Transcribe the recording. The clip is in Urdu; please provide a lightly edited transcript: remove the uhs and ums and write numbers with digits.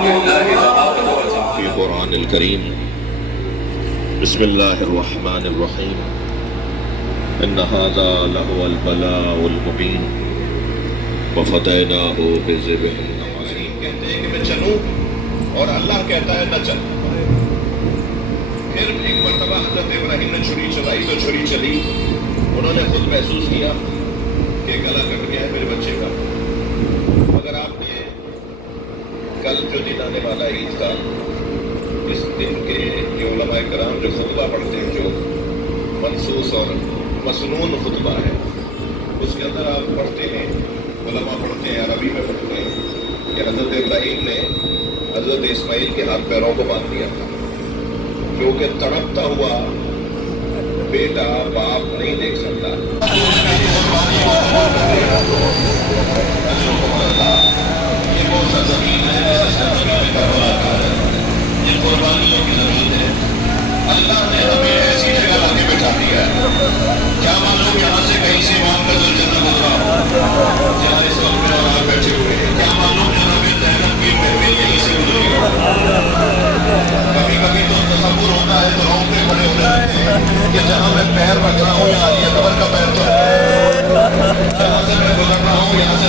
في قرآن الكريم. بسم الله الرحمن الرحيم. إن هذا لهو البلاء المبين وفديناه بذبح عظيم. کہتے ہیں کہ میں چلوں اور اللہ کہتا ہے نہ چل. پھر ایک مرتبہ حضرت ابراہیم نے چھری چلائی تو چھری چلی. انہوں نے خود محسوس کیا کہ گلا کٹ گیا ہے میرے بچے کا. اگر آپ نے کل جو دن آنے والا عید کا اس دن کے علماء کرام جو خطبہ پڑھتے ہیں جو منصوص اور مسنون خطبہ ہے اس کے اندر آپ پڑھتے ہیں علماء پڑھتے ہیں عربی میں پڑھتے ہیں کہ حضرت ابراہیم نے حضرت اسماعیل کے ہاتھ پیروں کو باندھ دیا تھا کیونکہ تڑپتا ہوا بیٹا باپ نہیں دیکھ سکتا. یہ وہ زمین ہے یہ قربانیوں کی زمین ہے. اللہ نے ہمیں ایسی جگہ لا کے بٹھا دیا ہے. کیا معلوم یہاں سے کہیں سے امام کا جنہ گزرا ہو جہاں اس وقت میں اور آپ بیٹھے ہوئے ہیں. کیا معلوم جناب زینب کی محفل یہیں سے گزری ہو. کبھی کبھی تو تصور ہوتا ہے تو رونگٹے کھڑے ہو جاتے ہیں کہ جہاں میں پیر رکھ رہا ہوں یہاں یہ قبر کا پیر تو ہے. جہاں سے میں گزر رہا ہوں یہاں سے